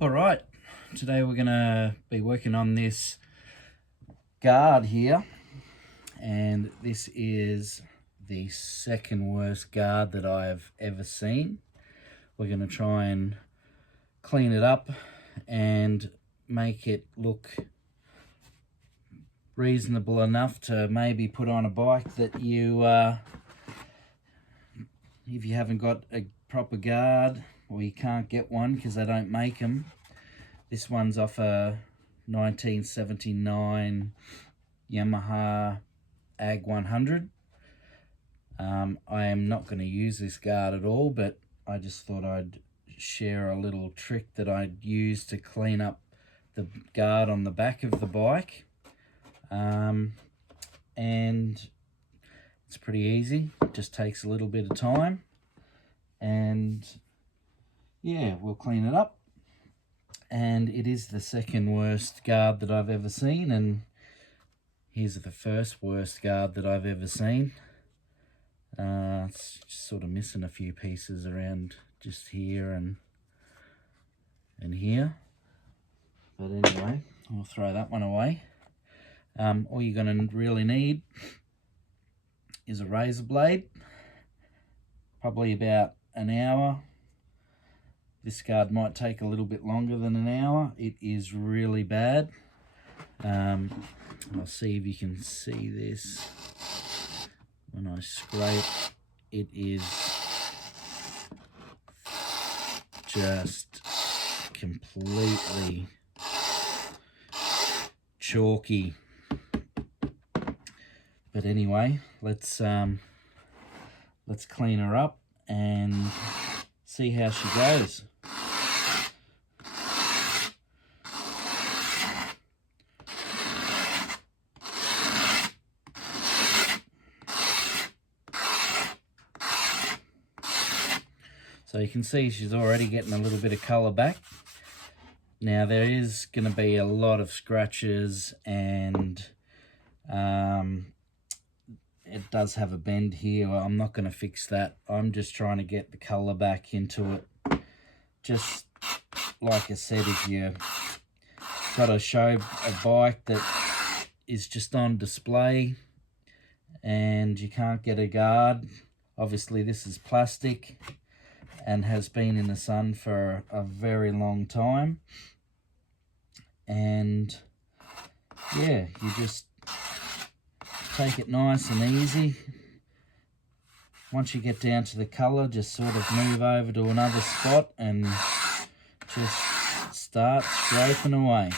All right, today we're going to be working on this guard here, and this is the second worst guard that I've ever seen. We're going to try and clean it up and make it look reasonable enough to maybe put on a bike that you, if you haven't got a proper guard, or you can't get one because they don't make them. This one's off a 1979 Yamaha Ag100. I am not going to use this guard at all, but I just thought I'd share a little trick that I'd use to clean up the guard on the back of the bike. And it's pretty easy. It just takes a little bit of time, and yeah, we'll clean it up. And it is the second worst guard that I've ever seen, and here's the first worst guard that I've ever seen. It's just sort of missing a few pieces around just here and here, but anyway, I'll throw that one away. All you're going to really need is a razor blade, probably about an hour. This guard might take a little bit longer than an hour. It is really bad. I'll see if you can see this. When I scrape, it is just completely chalky. But anyway, let's clean her up and see how she goes. So you can see she's already getting a little bit of colour back. Now there is going to be a lot of scratches, and it does have a bend here. Well, I'm not going to fix that. I'm just trying to get the colour back into it. Just like I said, if you got to show a bike that is just on display and you can't get a guard, obviously this is plastic and has been in the sun for a very long time. And yeah, you just take it nice and easy. Once you get down to the colour, just sort of move over to another spot and just start scraping away.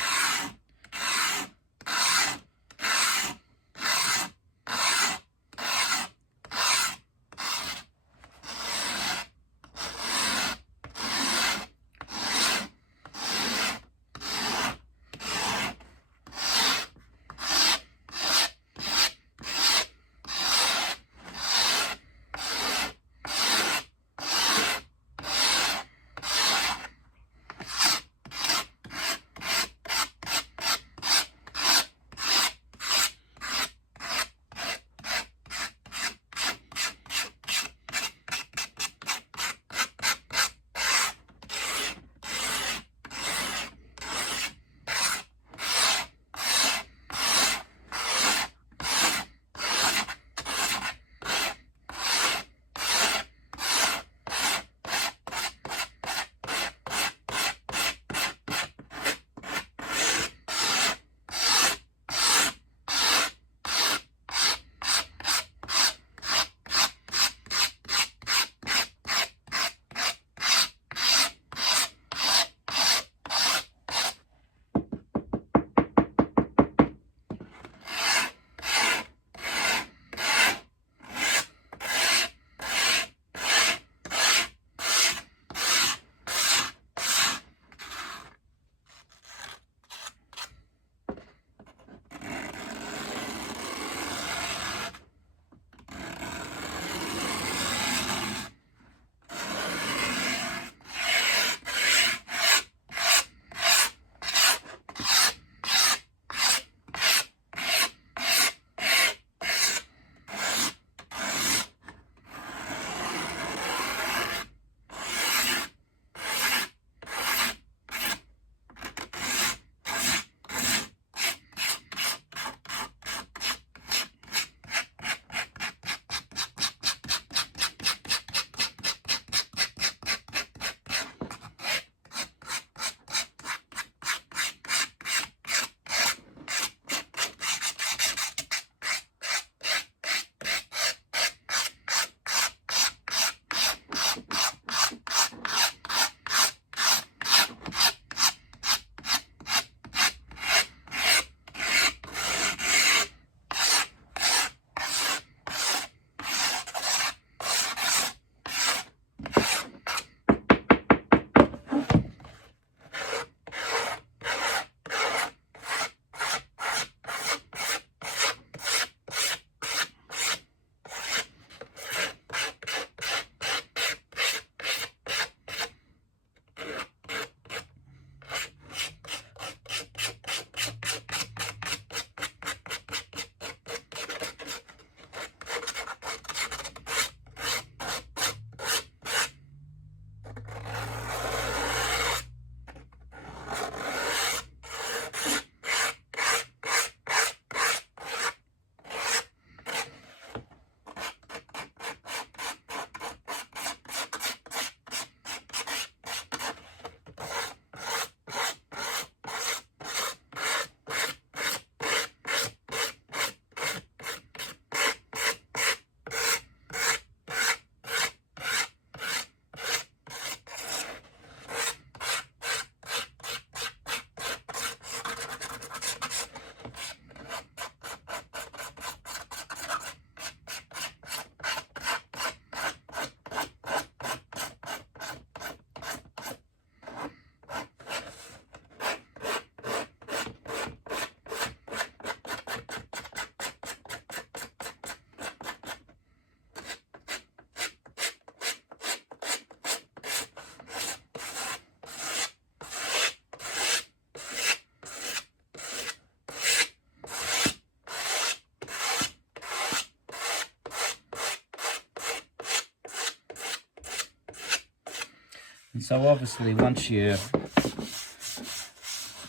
And so obviously once you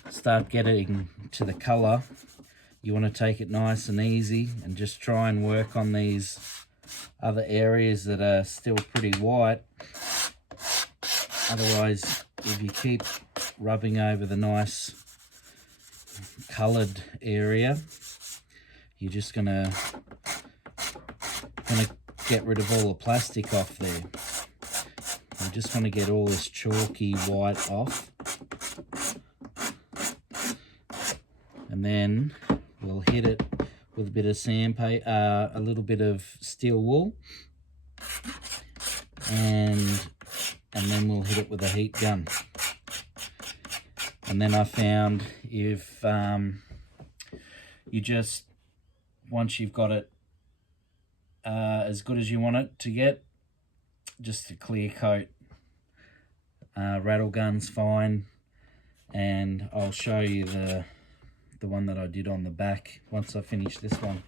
start getting to the colour, you want to take it nice and easy and just try and work on these other areas that are still pretty white. Otherwise, if you keep rubbing over the nice coloured area, you're just gonna get rid of all the plastic off there. You just want to get all this chalky white off, and then we'll hit it with a bit of sandpaper, a little bit of steel wool, and then we'll hit it with a heat gun. And then I found if you just, once you've got it as good as you want it to get, just a clear coat. Rattle gun's fine, and I'll show you the one that I did on the back once I finish this one.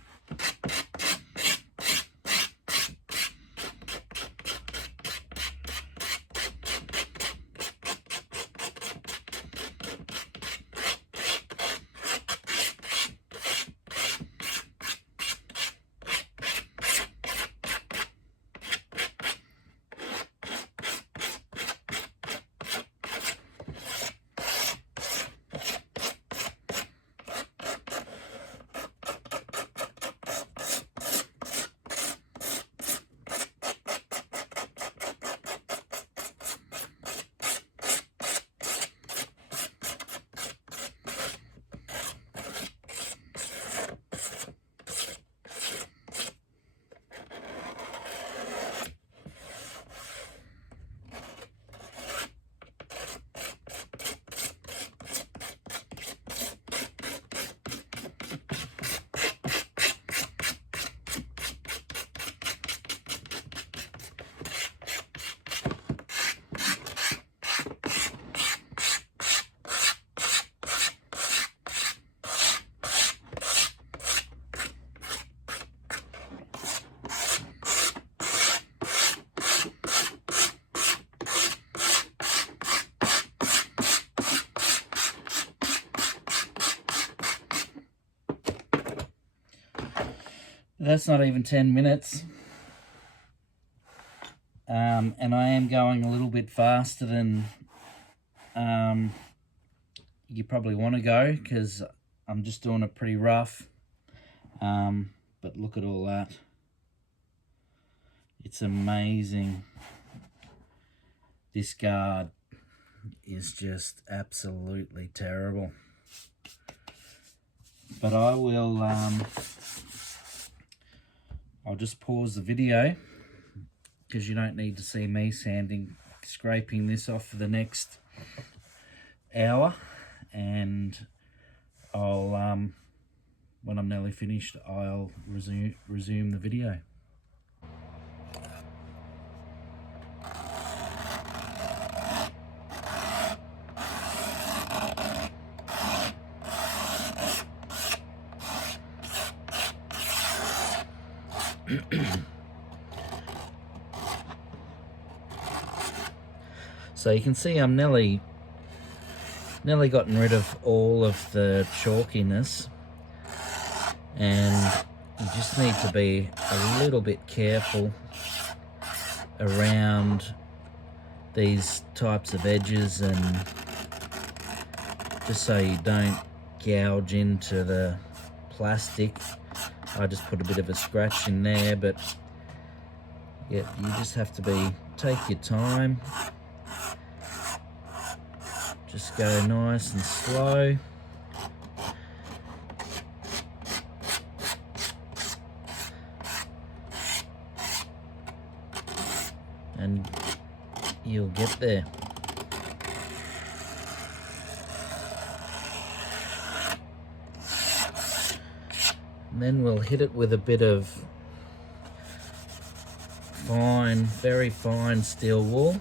That's not even 10 minutes. And I am going a little bit faster than you probably want to go, because I'm just doing it pretty rough. But look at all that. It's amazing. This guard is just absolutely terrible. But I will, I'll just pause the video, because you don't need to see me scraping this off for the next hour. And I'll, when I'm nearly finished, I'll resume the video. So you can see I'm nearly gotten rid of all of the chalkiness, and you just need to be a little bit careful around these types of edges, and just so you don't gouge into the plastic. I just put a bit of a scratch in there, but yeah, you just have to take your time. Just go nice and slow. And you'll get there. And then we'll hit it with a bit of fine, very fine steel wool.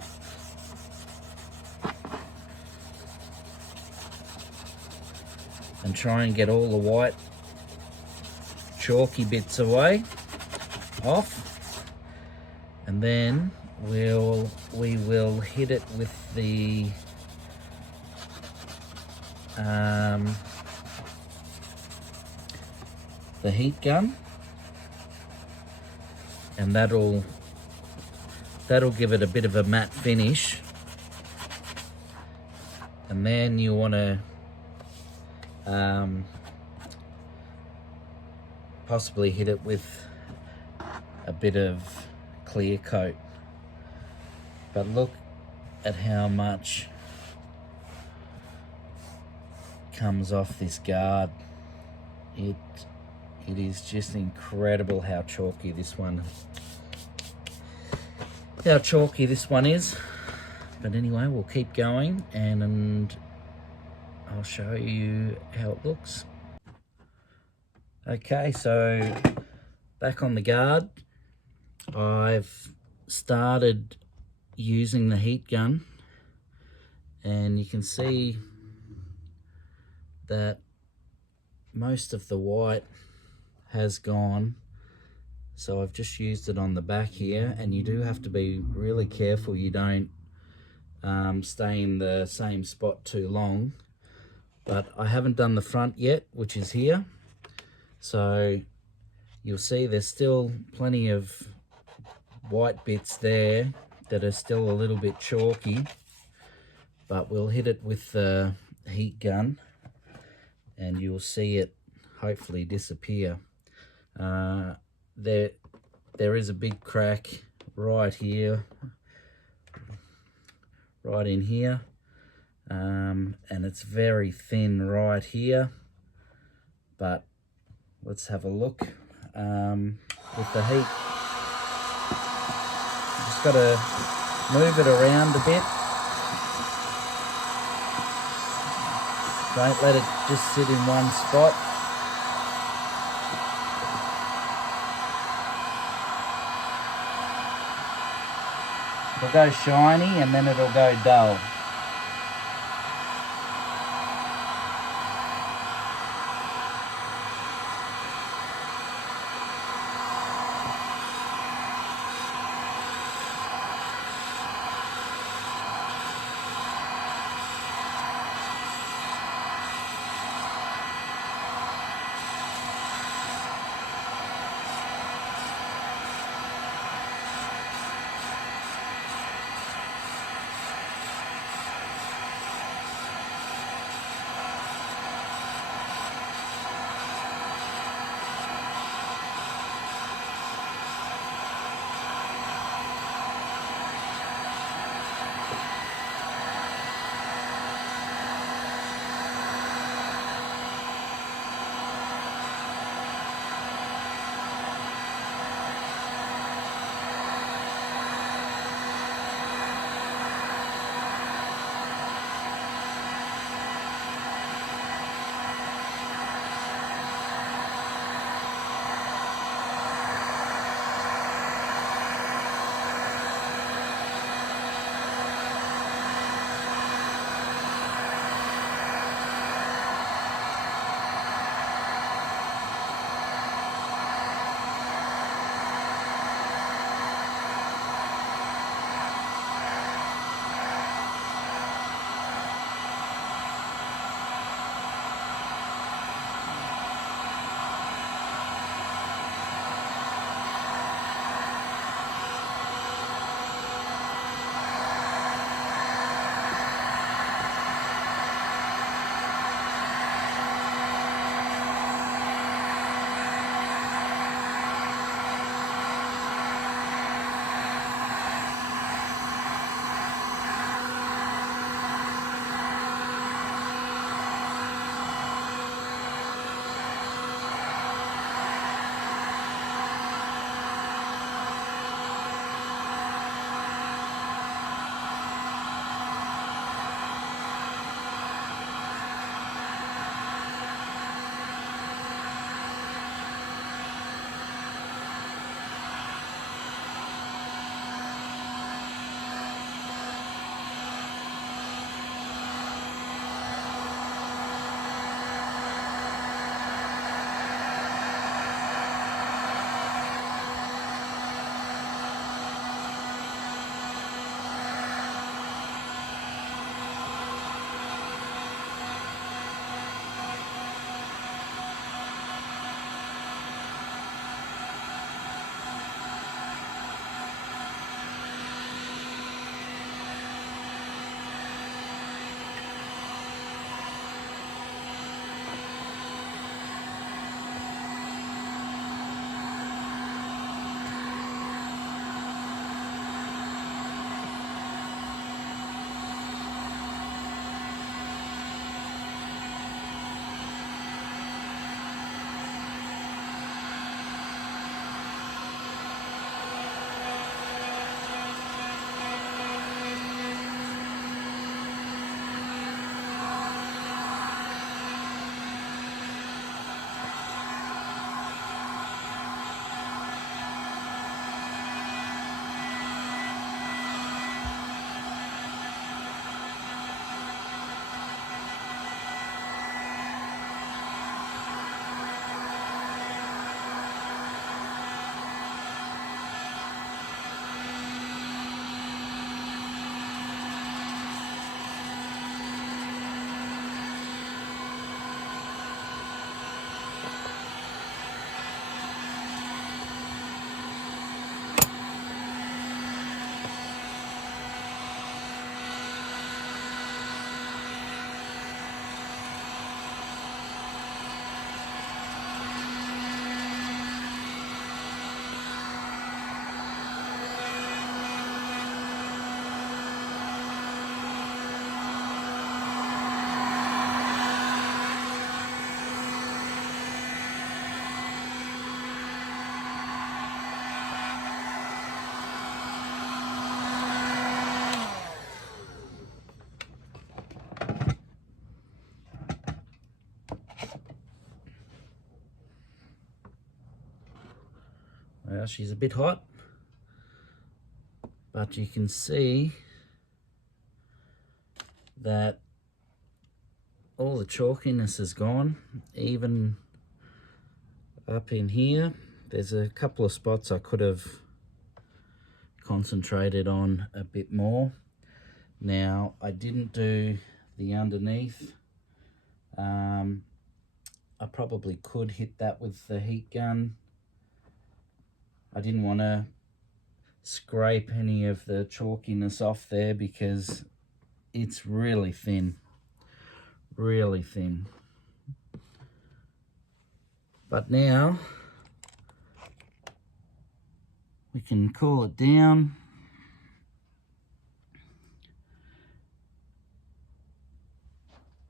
And try and get all the white chalky bits off. And then we will hit it with the heat gun, and that'll give it a bit of a matte finish. And then you want to possibly hit it with a bit of clear coat. But look at how much comes off this guard. It is just incredible how chalky this one is. But anyway, we'll keep going and I'll show you how it looks. Okay, so back on the guard, I've started using the heat gun, and you can see that most of the white has gone. So I've just used it on the back here, and you do have to be really careful you don't stay in the same spot too long. But I haven't done the front yet, which is here. So you'll see there's still plenty of white bits there that are still a little bit chalky, but we'll hit it with the heat gun and you'll see it hopefully disappear. There is a big crack right here, right in here, and it's very thin right here. But let's have a look with the heat. Just got to move it around a bit. Don't let it just sit in one spot. It'll go shiny and then it'll go dull. she's a bit hot, but you can see that all the chalkiness is gone. Even up in here, there's a couple of spots I could have concentrated on a bit more. Now, I didn't do the underneath. I probably could hit that with the heat gun. I didn't want to scrape any of the chalkiness off there because it's really thin, really thin. But now we can cool it down.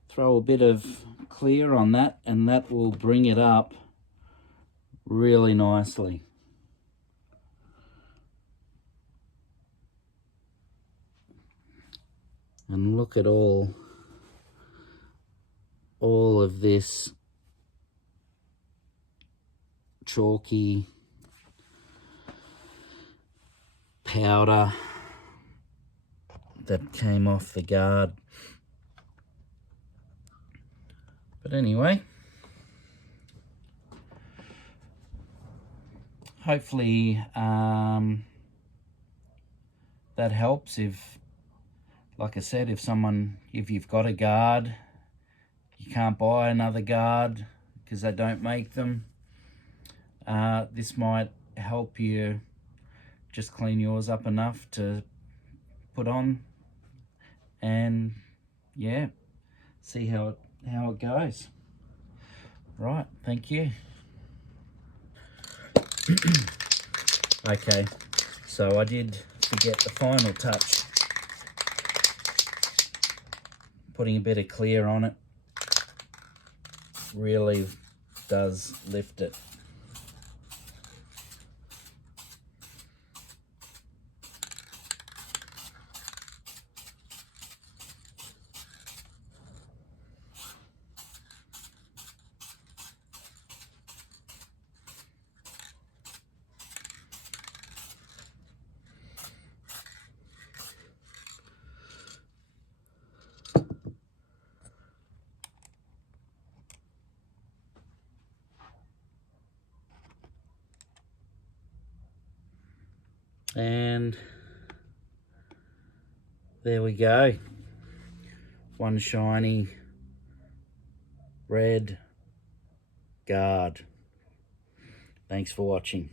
Throw a bit of clear on that, and that will bring it up really nicely. And look at all of this chalky powder that came off the guard. But anyway, hopefully that helps. If, like I said, if you've got a guard, you can't buy another guard because they don't make them, this might help you just clean yours up enough to put on, and yeah, see how it goes. Right, thank you. Okay, so I did forget the final touch, putting a bit of clear on it really does lift it. And there we go, one shiny red guard. Thanks for watching.